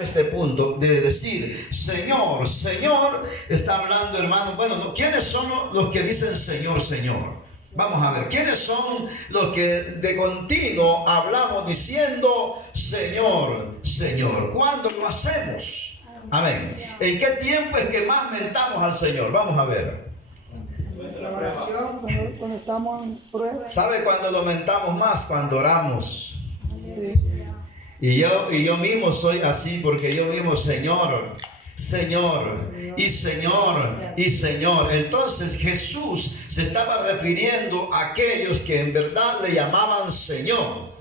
Este punto de decir Señor, Señor, está hablando, hermano. Bueno, ¿quiénes son los que dicen Señor, Señor? Vamos a ver, ¿quiénes son los que de continuo hablamos diciendo Señor, Señor? ¿Cuándo lo hacemos? Amén. ¿En qué tiempo es que más mentamos al Señor? Vamos a ver. Cuando estamos en prueba. ¿Sabe cuándo lo mentamos más? Cuando oramos. Sí. Y yo mismo soy así, porque yo mismo, Señor, Señor, y Señor, y Señor. Entonces Jesús se estaba refiriendo a aquellos que en verdad le llamaban Señor.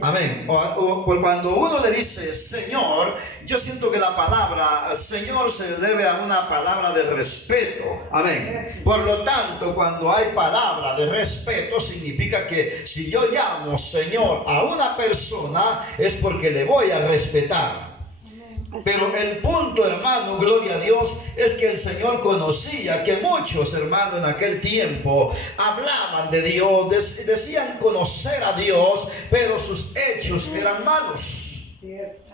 Amén. O cuando uno le dice Señor, yo siento que la palabra Señor se debe a una palabra de respeto. Amén. Por lo tanto, cuando hay palabra de respeto, significa que si yo llamo Señor a una persona, es porque le voy a respetar. Pero el punto, hermano, gloria a Dios, es que el Señor conocía que muchos hermanos en aquel tiempo hablaban de Dios, decían conocer a Dios, pero sus hechos eran malos.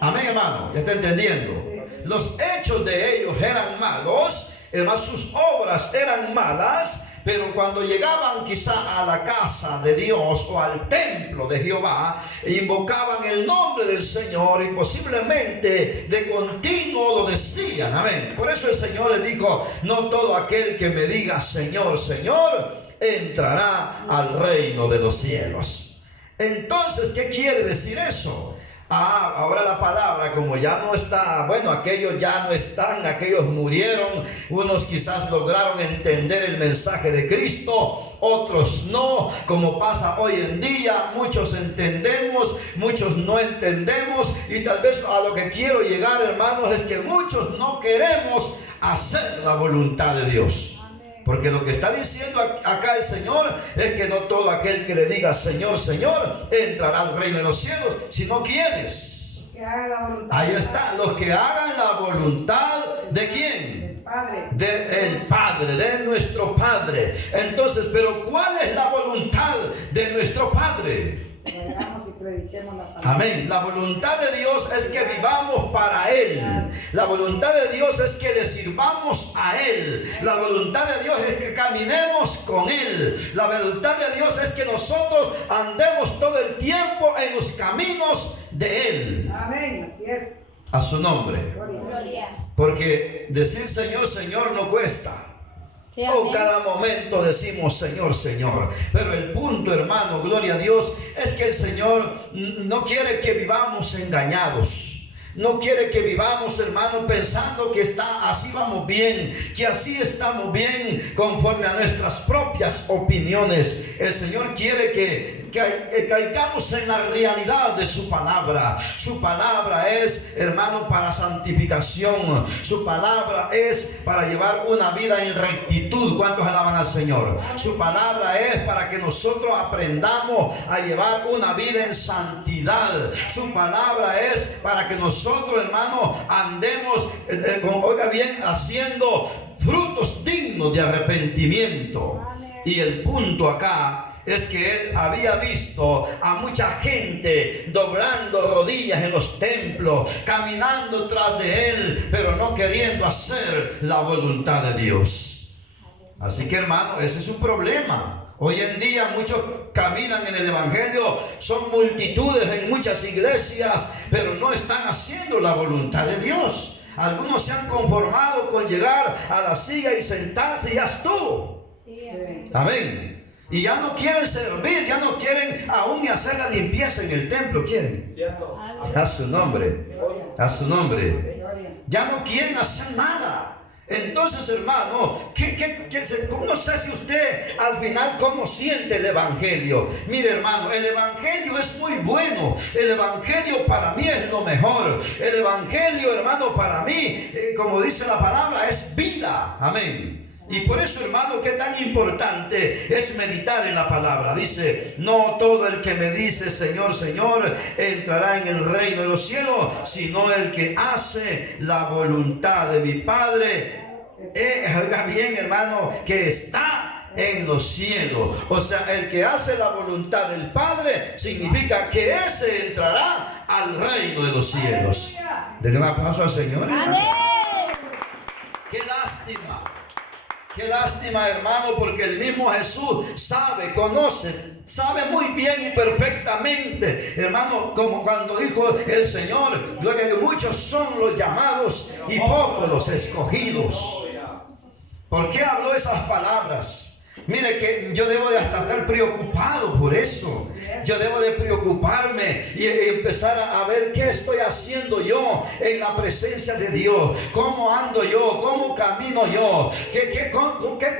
Amén, hermano, ¿ya está entendiendo? Los hechos de ellos eran malos, hermano, sus obras eran malas. Pero cuando llegaban quizá a la casa de Dios o al templo de Jehová, invocaban el nombre del Señor y posiblemente de continuo lo decían. Amén. Por eso el Señor le dijo: no todo aquel que me diga Señor, Señor, entrará al reino de los cielos. Entonces, ¿qué quiere decir eso? Ahora la palabra, como ya no está, bueno, aquellos ya no están, aquellos murieron, unos quizás lograron entender el mensaje de Cristo, otros no, como pasa hoy en día, muchos entendemos, muchos no entendemos, y tal vez a lo que quiero llegar, hermanos, es que muchos no queremos hacer la voluntad de Dios. Porque lo que está diciendo acá el Señor es que no todo aquel que le diga Señor, Señor, entrará al reino de los cielos. Si no quieres, ahí está, los que hagan la voluntad ¿de quién? Del Padre, de nuestro Padre. Entonces, pero ¿cuál es la voluntad de nuestro Padre? Amén. La voluntad de Dios es que vivamos para Él. La voluntad de Dios es que le sirvamos a Él. La voluntad de Dios es que caminemos con Él. La voluntad de Dios es que nosotros andemos todo el tiempo en los caminos de Él. Amén, así es. A su nombre. Gloria. Porque decir Señor, Señor no cuesta. Sí, Cada momento decimos Señor, Señor. Pero el punto, hermano, gloria a Dios, es que el Señor no quiere que vivamos engañados. No quiere que vivamos, hermano, pensando que así vamos bien, que así estamos bien conforme a nuestras propias opiniones. El Señor quiere que caigamos en la realidad de su palabra. Su palabra es, hermano, para santificación. Su palabra es para llevar una vida en rectitud. ¿Cuántos alaban al Señor? Su palabra es para que nosotros aprendamos a llevar una vida en santidad. Su palabra es para que nosotros, hermano, andemos, oiga bien, haciendo frutos dignos de arrepentimiento. Y el punto acá es que él había visto a mucha gente doblando rodillas en los templos, caminando tras de él, pero no queriendo hacer la voluntad de Dios. Así que, hermano, ese es un problema. Hoy en día muchos caminan en el Evangelio, son multitudes en muchas iglesias, pero no están haciendo la voluntad de Dios. Algunos se han conformado con llegar a la silla y sentarse y ya estuvo. Sí, amén. Amén. Y ya no quieren servir, ya no quieren aún ni hacer la limpieza en el templo. ¿Quieren? Cierto. A su nombre. A su nombre. Ya no quieren hacer nada. Entonces, hermano, no sé si usted al final cómo siente el Evangelio. Mire, hermano, el Evangelio es muy bueno. El Evangelio para mí es lo mejor. El Evangelio, hermano, para mí, como dice la palabra, es vida. Amén. Y por eso, hermano, qué tan importante es meditar en la palabra. Dice: no todo el que me dice Señor, Señor, entrará en el reino de los cielos, sino el que hace la voluntad de mi Padre. Oiga bien, hermano, que está en los cielos. O sea, el que hace la voluntad del Padre significa que ese entrará al reino de los cielos. Denle un aplauso al Señor. Amén. Qué lástima, hermano, porque el mismo Jesús sabe, conoce, sabe muy bien y perfectamente, hermano, como cuando dijo el Señor, gloria a Dios, muchos son los llamados y pocos los escogidos. ¿Por qué habló esas palabras? Mire que yo debo de hasta estar preocupado por esto. Yo debo de preocuparme y empezar a ver qué estoy haciendo yo en la presencia de Dios. ¿Cómo ando yo? ¿Cómo camino yo?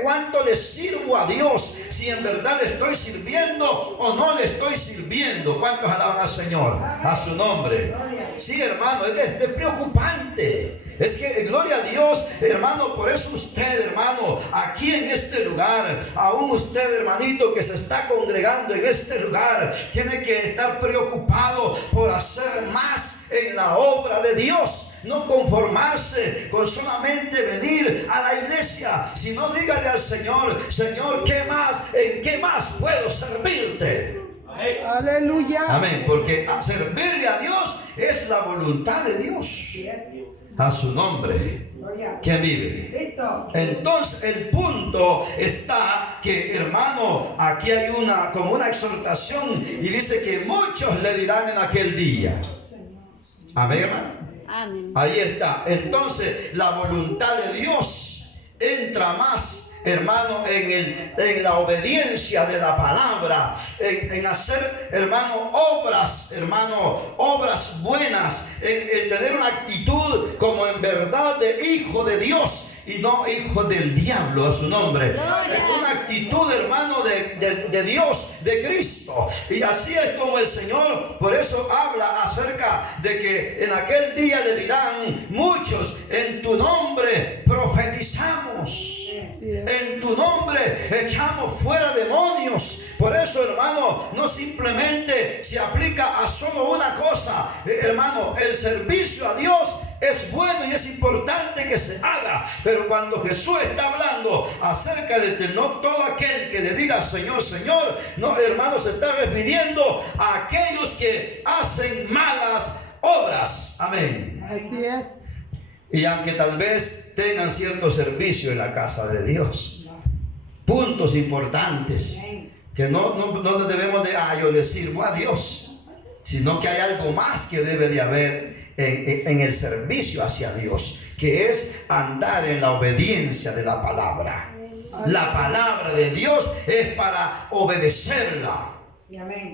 ¿Cuánto le sirvo a Dios? Si en verdad le estoy sirviendo o no le estoy sirviendo. ¿Cuántos alaban al Señor? A su nombre. Sí, hermano, es preocupante. Es que, gloria a Dios, hermano, por eso usted, hermano, aquí en este lugar, aún usted, hermanito, que se está congregando en este lugar, tiene que estar preocupado por hacer más en la obra de Dios. No conformarse con solamente venir a la iglesia, sino dígale al Señor, Señor, ¿qué más? ¿En qué más puedo servirte? Aleluya. Amén, porque servirle a Dios es la voluntad de Dios. A su nombre. ¿Quién vive? Cristo. Entonces el punto está que, hermano, aquí hay como una exhortación y dice que muchos le dirán en aquel día. Amén, hermano. Amén. Ahí está. Entonces la voluntad de Dios entra más, hermano, en la obediencia de la palabra, en hacer, hermano, obras buenas, en tener una actitud como en verdad de hijo de Dios y no hijo del diablo, a su nombre. Gloria. Una actitud, hermano, de Dios, de Cristo. Y así es como el Señor, por eso habla acerca de que en aquel día le dirán muchos, en tu nombre profetizamos. En tu nombre echamos fuera demonios. Por eso, hermano, no simplemente se aplica a solo una cosa. Hermano, el servicio a Dios es bueno y es importante que se haga. Pero cuando Jesús está hablando acerca de que no todo aquel que le diga Señor, Señor, no, hermano, se está refiriendo a aquellos que hacen malas obras. Amén. Así es. Y aunque tal vez tengan cierto servicio en la casa de Dios, puntos importantes que no debemos de yo le sirvo a Dios, sino que hay algo más que debe de haber en el servicio hacia Dios, que es andar en la obediencia de la palabra. La palabra de Dios es para obedecerla.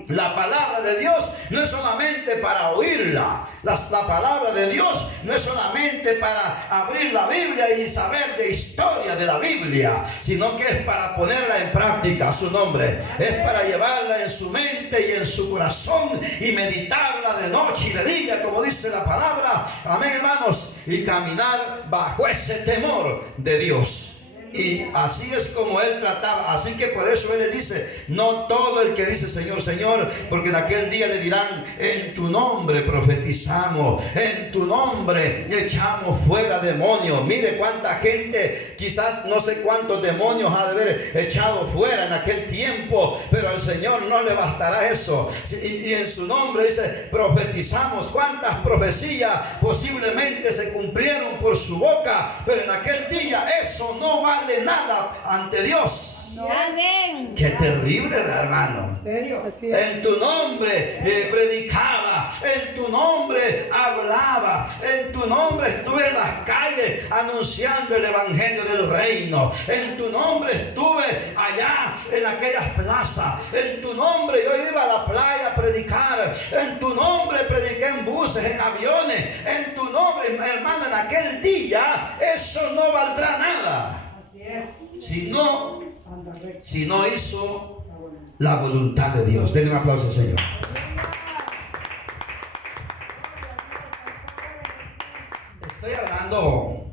La palabra de Dios no es solamente para oírla. La palabra de Dios no es solamente para abrir la Biblia y saber de historia de la Biblia, sino que es para ponerla en práctica, a su nombre. Es para llevarla en su mente y en su corazón y meditarla de noche y de día, como dice la palabra. Amén, hermanos. Y caminar bajo ese temor de Dios. Y así es como él trataba. Así que por eso él le dice, no todo el que dice Señor, Señor, porque en aquel día le dirán, en tu nombre profetizamos, en tu nombre echamos fuera demonios. Mire cuánta gente, quizás no sé cuántos demonios ha de haber echado fuera en aquel tiempo, pero al Señor no le bastará eso. Y en su nombre dice, profetizamos. Cuántas profecías posiblemente se cumplieron por su boca, pero en aquel día eso no vale nada ante Dios. Amén. Qué terrible, hermano. ¿En serio? Así es. En tu nombre predicaba, en tu nombre hablaba, en tu nombre estuve en las calles anunciando el evangelio del reino, en tu nombre estuve allá en aquellas plazas, en tu nombre yo iba a la playa a predicar, en tu nombre prediqué en buses, en aviones, en tu nombre, hermano, en aquel día eso no valdrá nada. Si no hizo la voluntad de Dios. Denle un aplauso al Señor. Estoy hablando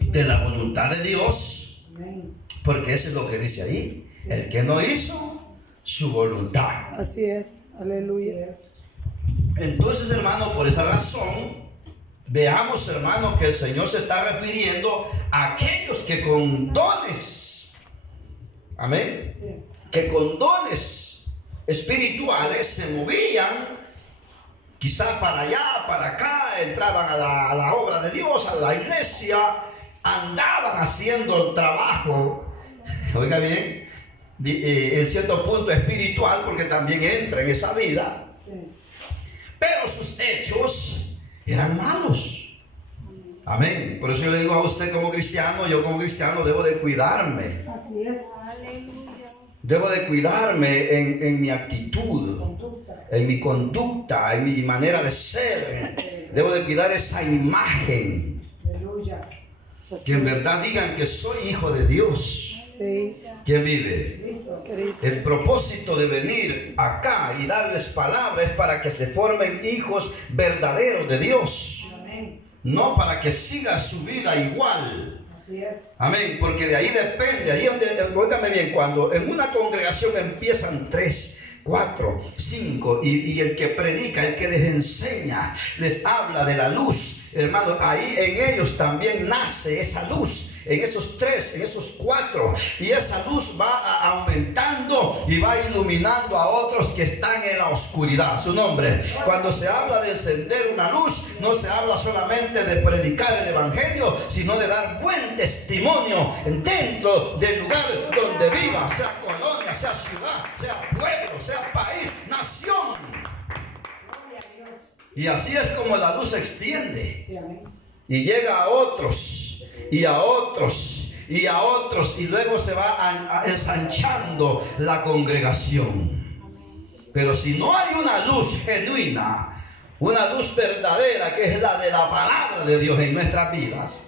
de la voluntad de Dios, porque eso es lo que dice ahí. El que no hizo su voluntad. Así es. Aleluya. Entonces, hermano, por esa razón, veamos, hermano, que el Señor se está refiriendo a aquellos que con dones, amén, que con dones espirituales se movían quizá para allá, para acá, entraban a la obra de Dios, a la iglesia, andaban haciendo el trabajo, oiga bien, en cierto punto espiritual, porque también entra en esa vida, pero sus hechos eran malos. Amén. Por eso yo le digo a usted como cristiano, yo como cristiano debo de cuidarme. Así es. Debo de cuidarme en mi actitud, en mi conducta, en mi manera de ser. Debo de cuidar esa imagen. Aleluya. Que en verdad digan que soy hijo de Dios. Sí. ¿Quién vive? Cristo. El propósito de venir acá y darles palabra es para que se formen hijos verdaderos de Dios. Amén. No para que siga su vida igual. Así es. Amén, porque de ahí depende, ahí donde, óigame bien, cuando en una congregación empiezan 3, 4, 5 y el que predica, el que les enseña, les habla de la luz, hermano, ahí en ellos también nace esa luz. En esos 3, en esos 4, y esa luz va aumentando y va iluminando a otros que están en la oscuridad. Su nombre. Cuando se habla de encender una luz, no se habla solamente de predicar el evangelio, sino de dar buen testimonio dentro del lugar donde viva, sea colonia, sea ciudad, sea pueblo, sea país, nación. Y así es como la luz se extiende y llega a otros. Y a otros, y a otros, y luego se va ensanchando la congregación. Pero si no hay una luz genuina, una luz verdadera, que es la de la palabra de Dios en nuestras vidas,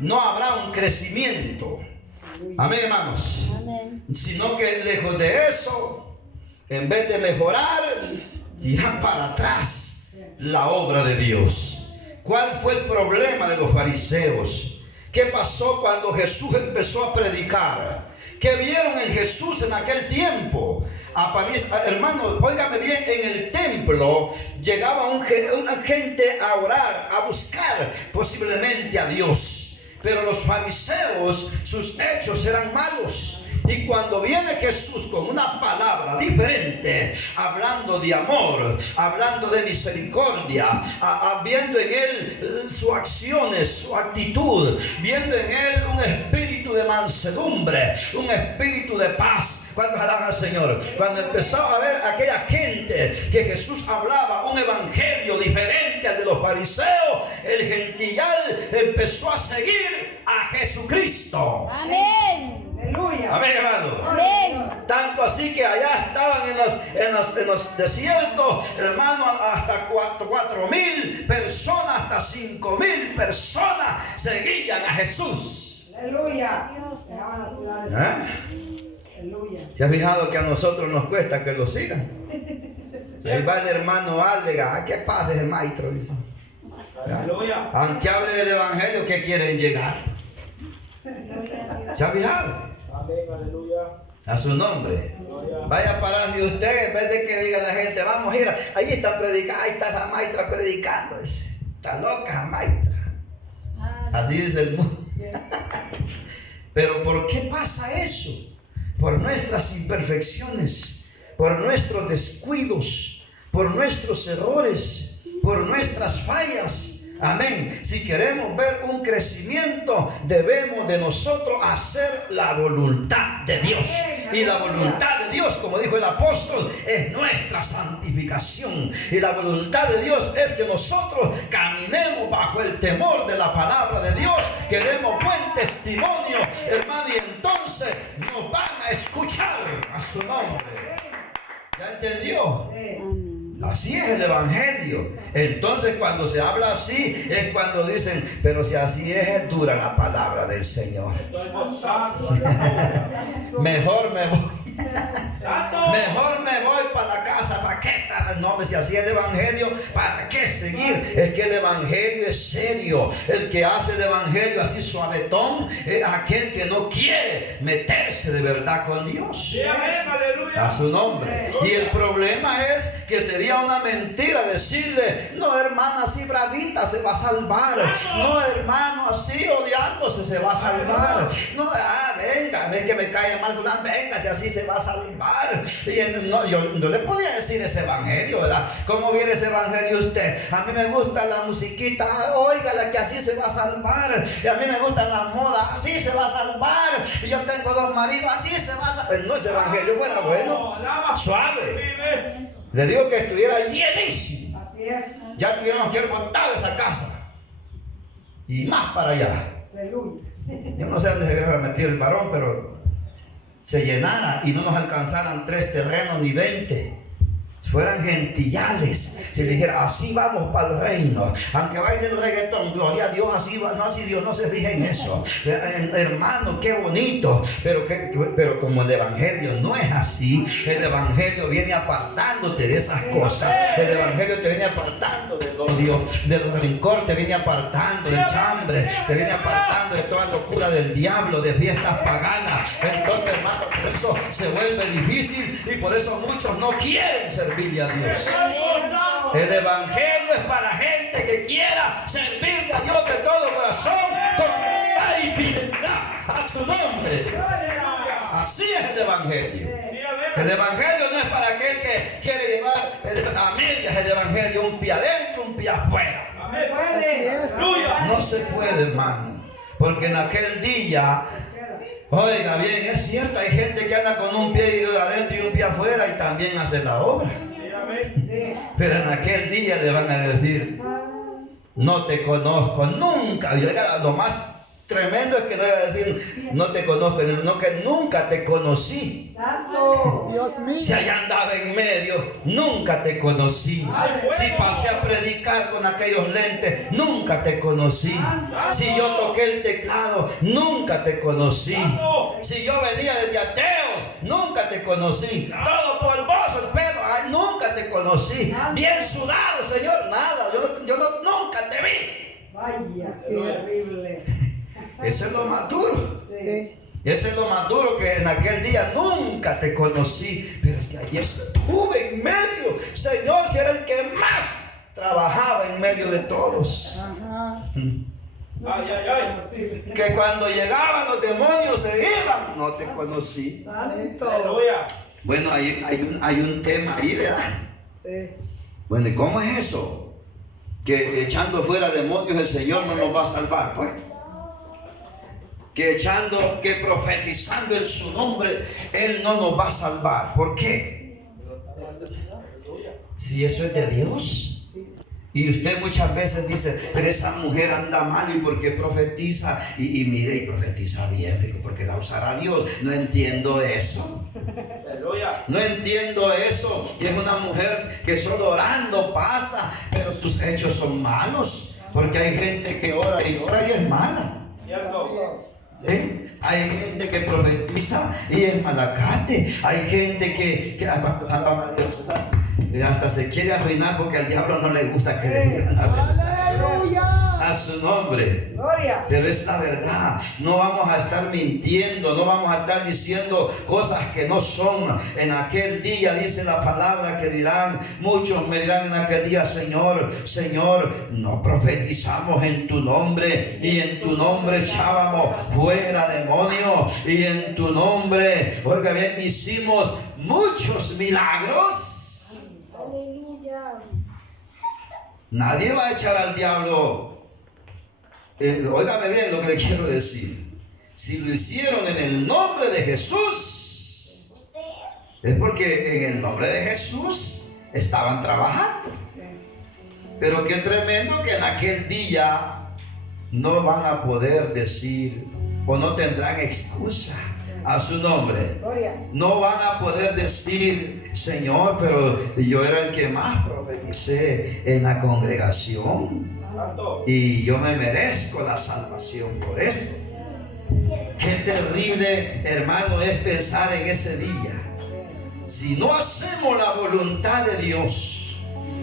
no habrá un crecimiento. Amén, hermanos. Amén. Sino que lejos de eso, en vez de mejorar, irá para atrás la obra de Dios. ¿Cuál fue el problema de los fariseos? ¿Qué pasó cuando Jesús empezó a predicar? ¿Qué vieron en Jesús en aquel tiempo? Hermanos, óigame bien, en el templo llegaba una gente a orar, a buscar posiblemente a Dios. Pero los fariseos, sus hechos eran malos. Y cuando viene Jesús con una palabra diferente, hablando de amor, hablando de misericordia, viendo en él sus acciones, su actitud, viendo en él un espíritu de mansedumbre, un espíritu de paz. ¿Cuántos alaban al Señor? Cuando empezó a ver aquella gente que Jesús hablaba un evangelio diferente al de los fariseos, el gentillal empezó a seguir a Jesucristo. Amén. Aleluya. Amén, hermano. Amén. Tanto así que allá estaban en los desiertos, hermano, hasta 4,000 personas, hasta 5,000 personas seguían a Jesús. Aleluya. Aleluya. ¿Se ha fijado que a nosotros nos cuesta que lo sigan? Ahí va el hermano Aldega, qué padre el maestro, dice. Aleluya. Aunque hable del evangelio, ¿qué quieren llegar? ¿Se ha fijado? Amén, aleluya. A su nombre. Vaya a parar de usted, en vez de que diga la gente, vamos a ir, ahí está predicando, ahí está esa maestra predicando. Está loca esa maestra. Así dice el mundo. Pero ¿por qué pasa eso? Por nuestras imperfecciones, por nuestros descuidos, por nuestros errores, por nuestras fallas. Amén. Si queremos ver un crecimiento, debemos de nosotros hacer la voluntad de Dios. Y la voluntad de Dios, como dijo el apóstol, es nuestra santificación. Y la voluntad de Dios es que nosotros caminemos bajo el temor de la palabra de Dios, que demos buen testimonio, hermano, y entonces nos van a escuchar a su nombre. ¿Ya entendió? Así es el evangelio. Entonces cuando se habla así es cuando dicen, pero si así es dura la palabra del Señor. Mejor me voy. Mejor me voy para la casa. ¿Para qué tal? No, si así es el evangelio, ¿para qué seguir? Es que el evangelio es serio. El que hace el evangelio así suavetón es aquel que no quiere meterse de verdad con Dios. A su nombre. Y el problema es que sería una mentira decirle, no, hermana, así bravita se va a salvar. No, hermano, así odiándose se va a salvar. No, venga, es que me cae mal, venga, si así se va a salvar. Y no, yo no le podía decir ese evangelio. evangelio, ¿verdad? ¿Cómo viene ese evangelio usted? A mí me gusta la musiquita, óigala que así se va a salvar. Y a mí me gustan las modas, así se va a salvar. Y yo tengo 2 maridos, así se va a salvar. No, ese evangelio fuera bueno, suave. Le digo que estuviera llenísimo. Así es. Ya tuviéramos que ir botar esa casa. Y más para allá. Aleluya. Yo no sé dónde se hubiera metido el varón, pero se llenara y no nos alcanzaran 3 terrenos ni 20. Fueran gentillales. Si le dijera, así vamos para el reino. Aunque baile el reggaetón, gloria a Dios, así va. No, si Dios no se fija en eso. Hermano, qué bonito. Pero como el evangelio no es así, el evangelio viene apartándote de esas cosas. El evangelio te viene apartando del odio, del rencor, te viene apartando del chambre, te viene apartando de toda locura del diablo, de fiestas paganas. Entonces, hermano, por eso se vuelve difícil y por eso muchos no quieren servirle a Dios. El evangelio es para gente que quiera servirle a Dios de todo corazón, con verdad y fidelidad a su nombre. Así es el evangelio. El evangelio no es para aquel que quiere llevar a medias el evangelio, un pie adentro, un pie afuera. No se puede, hermano, porque en aquel día, oiga bien, es cierto, hay gente que anda con un pie adentro y un pie afuera y también hace la obra. Pero en aquel día le van a decir, no te conozco nunca. Y oiga, lo más tremendo es que le van a decir, no te conozco, no, que nunca te conocí. Santo Dios mío. Si allá andaba en medio, nunca te conocí. Si pasé a predicar con aquellos lentes, nunca te conocí. Si yo toqué el teclado, nunca te conocí. Si yo venía desde ateos, nunca te conocí. Todo polvoso el pelo, ay, nunca te conocí. Bien sudado, Señor, nada. Yo nunca te vi. Vaya, qué horrible. Eso es lo más duro. Sí. Eso es lo más duro, que en aquel día nunca te conocí. Pero si allí estuve en medio, Señor, si era el que más trabajaba en medio de todos. Ajá. Que cuando llegaban los demonios se iban. No te conocí. Santo. Bueno, hay un tema ahí, ¿verdad? Sí. Bueno, ¿y cómo es eso? Que echando fuera demonios el Señor no nos va a salvar, pues. Que profetizando en su nombre Él no nos va a salvar. ¿Por qué? Si eso es de Dios. Y usted muchas veces dice, pero esa mujer anda mal, ¿y por qué profetiza? Y mire, y profetiza bien, porque la usará Dios. No entiendo eso. No entiendo eso. Y es una mujer que solo orando pasa, pero sus hechos son malos. Porque hay gente que ora y es mala. ¿Sí? Hay gente que profetiza y es malacate. Hay gente que hasta se quiere arruinar porque al diablo no le gusta que le digan Aleluya. a su nombre. Gloria. Pero es la verdad. No vamos a estar mintiendo, no vamos a estar diciendo cosas que no son. En aquel día dice la palabra que dirán, muchos me dirán en aquel día, Señor, Señor, no profetizamos en tu nombre, y en tu nombre echábamos fuera demonios, y en tu nombre, oiga bien, hicimos muchos milagros. Aleluya. Nadie va a echar al diablo. Óigame bien lo que le quiero decir. Si lo hicieron en el nombre de Jesús, es porque en el nombre de Jesús estaban trabajando. Pero qué tremendo que en aquel día no van a poder decir, o no tendrán excusa a su nombre. No van a poder decir, Señor, pero yo era el que más profeticé en la congregación y yo me merezco la salvación por eso. Qué terrible, hermano, es pensar en ese día. Si no hacemos la voluntad de Dios,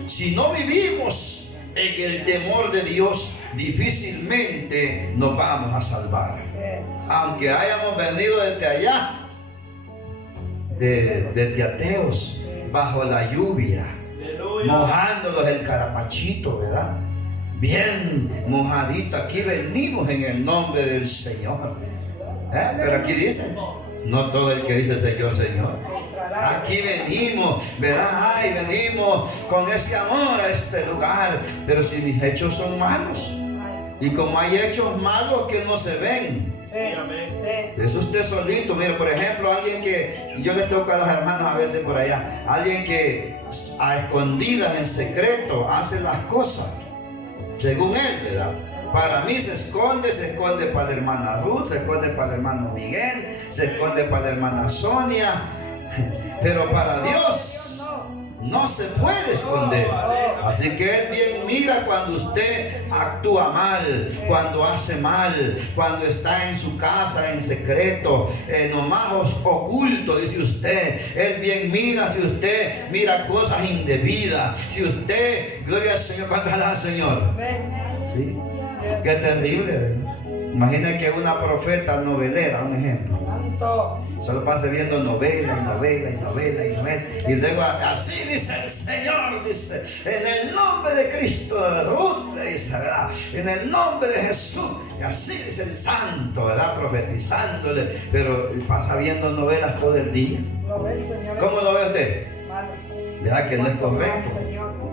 si no vivimos en el temor de Dios, difícilmente nos vamos a salvar. Aunque hayamos venido desde allá, desde ateos, bajo la lluvia, mojándolos el carapachito, ¿verdad? Bien mojadito. Aquí venimos en el nombre del Señor. Pero aquí dice, No todo el que dice Señor, Señor. Aquí venimos, ¿verdad? Ay, venimos con ese amor a este lugar. Pero si mis hechos son malos, y como hay hechos malos que no se ven, es usted solito. Mire, por ejemplo, alguien que, yo les toco a los hermanos a veces por allá, alguien que a escondidas, en secreto, hace las cosas según él, ¿verdad? Para mí se esconde para la hermana Ruth, se esconde para el hermano Miguel, se esconde para la hermana Sonia, pero para Dios no se puede esconder. Así que Él bien mira cuando usted actúa mal, cuando hace mal, cuando está en su casa en secreto, nomás oculto, dice usted. Él bien mira si usted mira cosas indebidas. Si usted, gloria al Señor, ¿cuánto alaban al Señor? ¿Sí? Qué terrible, ¿verdad? Imaginen que una profeta novelera, un ejemplo, solo pase viendo novela y novela y novela y novela, y luego así dice el Señor, dice, en el nombre de Cristo, Ruth, dice, ¿verdad? En el nombre de Jesús, y así dice el santo, ¿verdad? Profetizándole, pero pasa viendo novelas todo el día. ¿Cómo lo ve usted? ¿Verdad que no es correcto?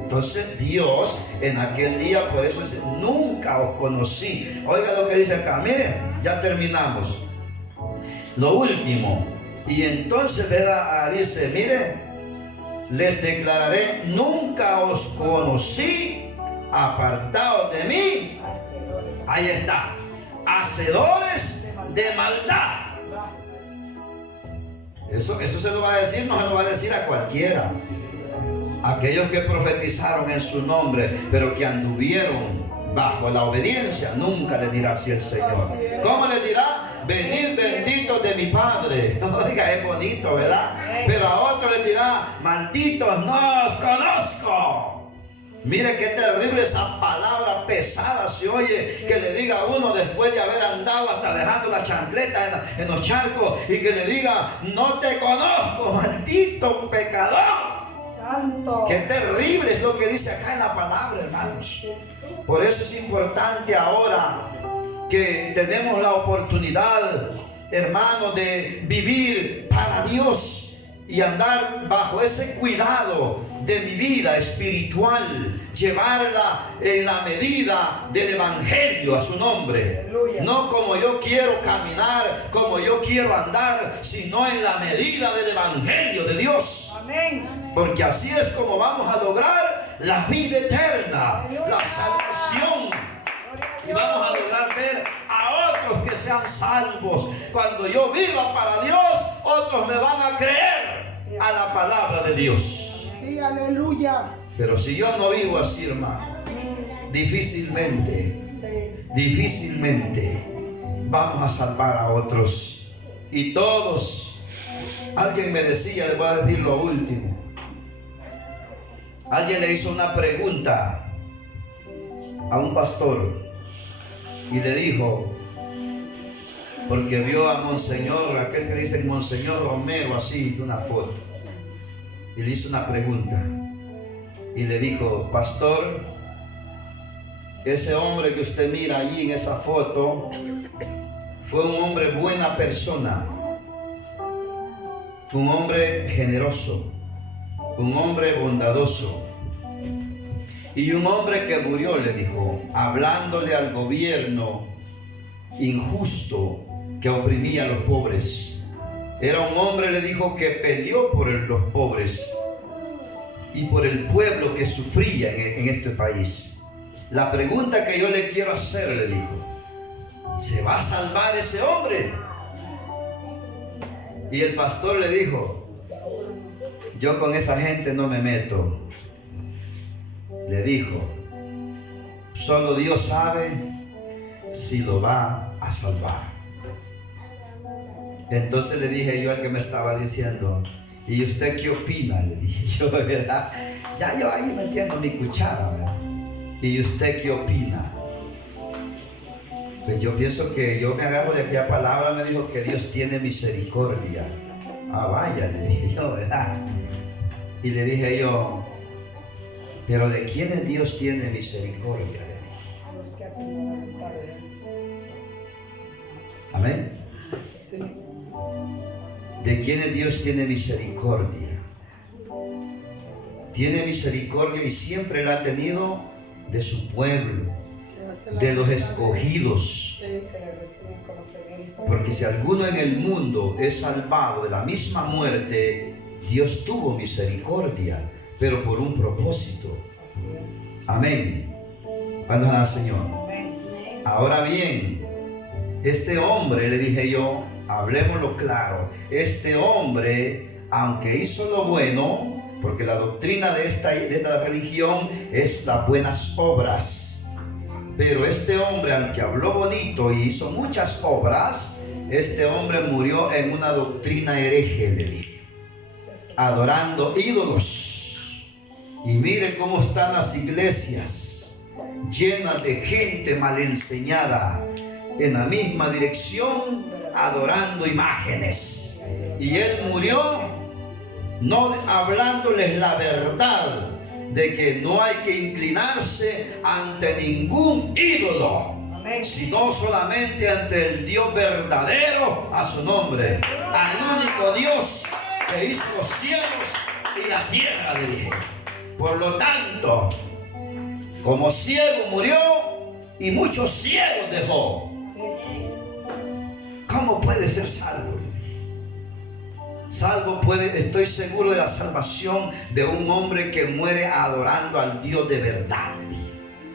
Entonces Dios en aquel día, por eso dice, nunca os conocí. Oiga lo que dice acá, miren, ya terminamos. Lo último, y entonces ¿verdad? Dice, miren, les declararé, nunca os conocí, apartados de mí. Ahí está, hacedores de maldad. Eso se lo va a decir, no se lo va a decir a cualquiera. Aquellos que profetizaron en su nombre, pero que anduvieron bajo la obediencia, nunca le dirá así el Señor. ¿Cómo le dirá? Venid benditos de mi Padre. Oiga, es bonito, ¿verdad? Pero a otro le dirá, malditos, no os conozco. Mire qué terrible esa palabra pesada se oye, que le diga a uno después de haber andado hasta dejando la chancleta en los charcos, y que le diga, no te conozco, maldito pecador. Santo. Qué terrible es lo que dice acá en la palabra, hermanos. Por eso es importante ahora que tenemos la oportunidad, hermanos, de vivir para Dios y andar bajo ese cuidado de mi vida espiritual, llevarla en la medida del evangelio a su nombre. Aleluya. No como yo quiero caminar, como yo quiero andar, sino en la medida del evangelio de Dios. Amén. Porque así es como vamos a lograr la vida eterna, aleluya, la salvación. Y vamos a lograr ver a otros que sean salvos. Cuando yo viva para Dios, otros me van a creer a la palabra de Dios. Sí, aleluya. Pero si yo no vivo así, hermano, difícilmente vamos a salvar a otros. Y todos, alguien me decía, le voy a decir lo último. Alguien le hizo una pregunta a un pastor y le dijo, porque vio a Monseñor, aquel que dice Monseñor Romero, así, una foto, y le hizo una pregunta y le dijo, pastor, ese hombre que usted mira allí en esa foto fue un hombre buena persona, un hombre generoso, un hombre bondadoso, y un hombre que murió, le dijo, hablándole al gobierno injusto que oprimía a los pobres. Era un hombre, le dijo, que peleó por los pobres y por el pueblo que sufría en este país. La pregunta que yo le quiero hacer, le dijo, ¿se va a salvar ese hombre? Y el pastor le dijo, yo con esa gente no me meto. Le dijo, solo Dios sabe si lo va a salvar. Entonces le dije yo al que me estaba diciendo, ¿y usted qué opina? Le dije yo, ¿verdad? Ya yo ahí metiendo mi cuchara, ¿verdad? ¿Y usted qué opina? Pues yo pienso que yo me agarro de aquella palabra, me dijo que Dios tiene misericordia. Ah, vaya, le dije yo, ¿verdad? Y le dije yo, pero ¿de quiénes Dios tiene misericordia? Los que hacen la voluntad de Él. Amén. Sí. de quienes Dios tiene misericordia. Tiene misericordia y siempre la ha tenido de su pueblo, de los escogidos. Porque si alguno en el mundo es salvado de la misma muerte, Dios tuvo misericordia, pero por un propósito. Amén. Cuando al Señor. Ahora bien, este hombre, le dije yo, hablemoslo claro, este hombre, aunque hizo lo bueno, porque la doctrina de esta religión es las buenas obras, pero este hombre, aunque habló bonito y hizo muchas obras, este hombre murió en una doctrina hereje, le dije, adorando ídolos. Y mire cómo están las iglesias, llenas de gente mal enseñada, en la misma dirección, adorando imágenes. Y él murió no hablándoles la verdad de que no hay que inclinarse ante ningún ídolo, sino solamente ante el Dios verdadero, a su nombre, al único Dios que hizo los cielos y la tierra, le dije. Por lo tanto, como ciego murió y muchos ciegos dejó, ¿cómo puede ser salvo? Salvo puede, estoy seguro de la salvación de un hombre que muere adorando al Dios de verdad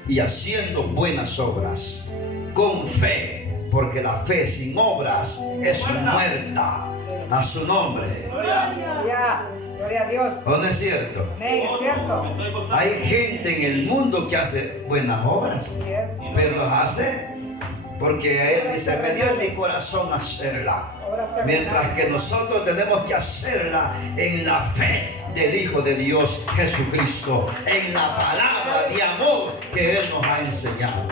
y haciendo buenas obras, con fe, porque la fe sin obras es muerta. A su nombre. Gloria a Dios. ¿No es cierto? Amén, es cierto. Hay gente en el mundo que hace buenas obras, pero las hace porque a él dice, me dio en mi corazón hacerla. Mientras que nosotros tenemos que hacerla en la fe del Hijo de Dios, Jesucristo, en la palabra de amor que Él nos ha enseñado.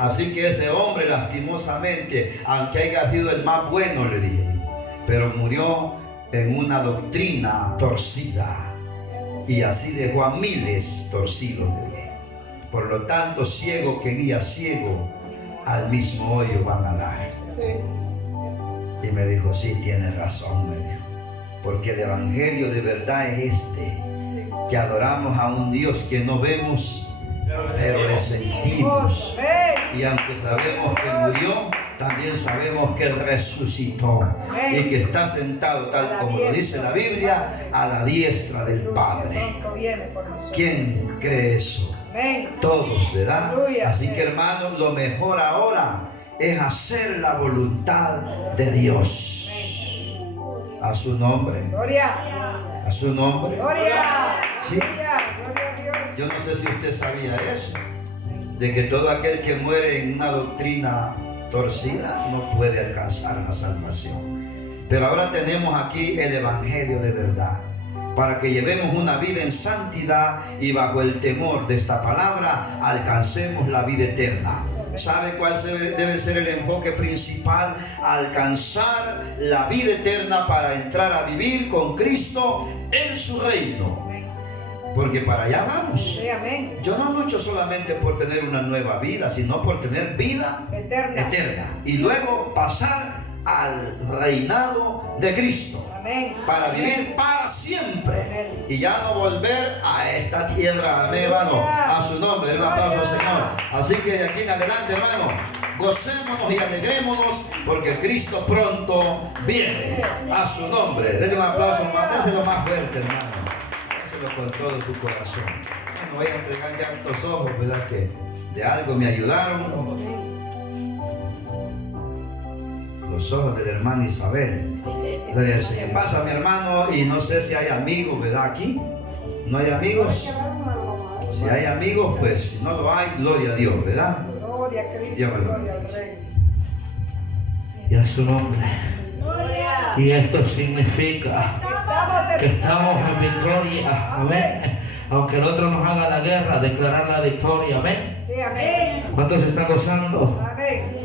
Así que ese hombre, lastimosamente, aunque haya sido el más bueno, le dije, pero murió en una doctrina torcida, y así dejó a miles torcidos, le dije. Por lo tanto, ciego que guía ciego, al mismo hoyo van a dar. Y me dijo, sí, tienes razón, me dijo, porque el evangelio de verdad es este, que adoramos a un Dios que no vemos, pero le sentimos. Y aunque sabemos que murió, también sabemos que resucitó y que está sentado, tal como lo dice la Biblia, a la diestra del Padre. ¿Quién cree eso? Todos, ¿verdad? Así que, hermanos, lo mejor ahora es hacer la voluntad de Dios. A su nombre. A su nombre. ¿Sí? Yo no sé si usted sabía eso, de que todo aquel que muere en una doctrina torcida no puede alcanzar la salvación. Pero ahora tenemos aquí el evangelio de verdad, para que llevemos una vida en santidad y bajo el temor de esta palabra alcancemos la vida eterna. ¿Sabe cuál debe ser el enfoque principal? Alcanzar la vida eterna para entrar a vivir con Cristo en su reino. Porque para allá vamos. Yo no lucho solamente por tener una nueva vida, sino por tener vida eterna. Y luego pasar al reinado de Cristo. Para vivir para siempre y ya no volver a esta tierra. Amén, hermano. A su nombre, un aplauso al Señor. Así que de aquí en adelante, hermano, gocémonos y alegrémonos porque Cristo pronto viene. A su nombre. Denle un aplauso más, déselo más fuerte, hermano. Déselo con todo su corazón. Bueno, voy a entregar ya estos ojos, ¿verdad? Que de algo me ayudaron. Los ojos de la hermana Isabel. Gloria al Señor. Pasa, mi hermano, y no sé si hay amigos, ¿verdad? Aquí no hay amigos. Si hay amigos, pues si no lo hay, gloria a Dios, ¿verdad? Gloria a Cristo, gloria al Rey. Y a su nombre. Y esto significa que estamos en victoria. Amén. Aunque el otro nos haga la guerra, declarar la victoria. Amén. Sí, amén. ¿Cuántos se están gozando? Amén.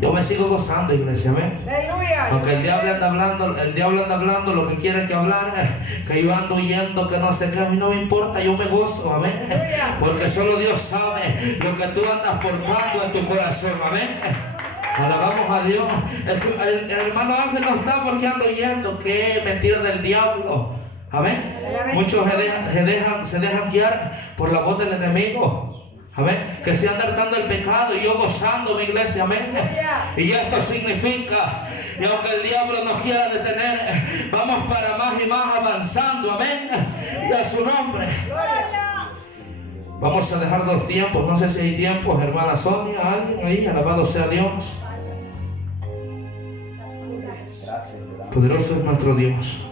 Yo me sigo gozando, iglesia, amén. Aleluya. Aunque el diablo anda hablando lo que quiere que hablar, que yo ando huyendo, que no sé qué, a mí no me importa, yo me gozo, amén. Porque solo Dios sabe lo que tú andas portando en tu corazón, amén. Alabamos a Dios. El hermano Ángel no está porque ando oyendo que es mentira del diablo. Amén. Muchos se dejan guiar por la voz del enemigo. Amén. Que se anda hartando el pecado y yo gozando, mi iglesia. Amén. Y esto significa, y aunque el diablo nos quiera detener, vamos para más y más avanzando. Amén. Y a su nombre. Vamos a dejar 2 tiempos. No sé si hay tiempos, hermana Sonia, alguien ahí. Alabado sea Dios. Poderoso es nuestro Dios.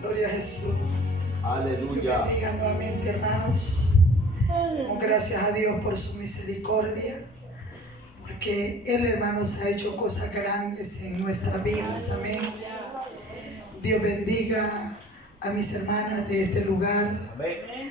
Gloria a Jesús. Aleluya. Bendiga nuevamente, hermanos. Damos gracias a Dios por su misericordia, porque Él, hermanos, ha hecho cosas grandes en nuestras vidas. Amén. Dios bendiga a mis hermanas de este lugar. Amén.